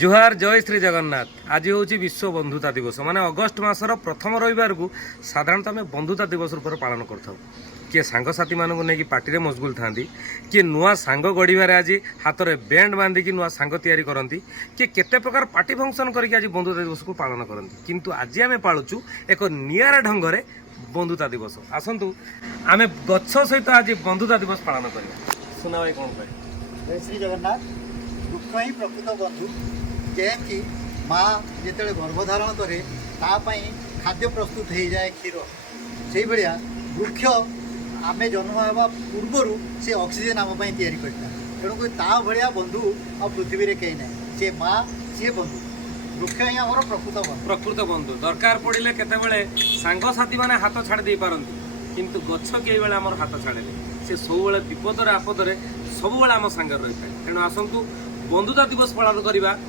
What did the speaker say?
जुहार जय श्री जगन्नाथ। आज हूँ विश्व बंधुता दिवस माने अगस्ट मासर प्रथम रविवार को साधारणतः आम बंधुता दिवस रूप पालन करता। किए सांगसाथी मानक नहीं पार्टी मशगुल था, किए नुआ सांग गढ़ आज हाथ में बैंड बांधिकी नुआ सांग तैयारी करती, किए केते प्रकार पार्टी फंक्शन करके आज बंधुता दिवस को पालन करती। किंतु आज आम पालुचु एक निआरा ढंग से बंधुता दिवस। आसतु आम गछ सहित आज बंधुता दिवस पालन करवा। सुना भाई कौन कहे? जय श्री जगन्नाथ। वृक्ष ही प्रकृत बंधु, जेकि माँ जिते गर्भधारण करे तापाई खाद्य प्रस्तुत हो जाए क्षीर, से भाया वृक्ष आम जन्म होगा पूर्वर से ऑक्सीजन आम तैयारी करता। तेणुक ता भाया बंधु आ पृथ्वी में कहीं ना, से माँ सी बंधु, वृक्ष ही आम प्रकृत बंधु। दरकार पड़े केतबेले सांगसाथी माने हाथ छाड़ दे पारंती, किंतु गछ कई बेले आमर हाथ छाड़े से सब विपद आपद सब आम सांगे रही है। तेणु आसतु बंधुता दिवस पालन करवा।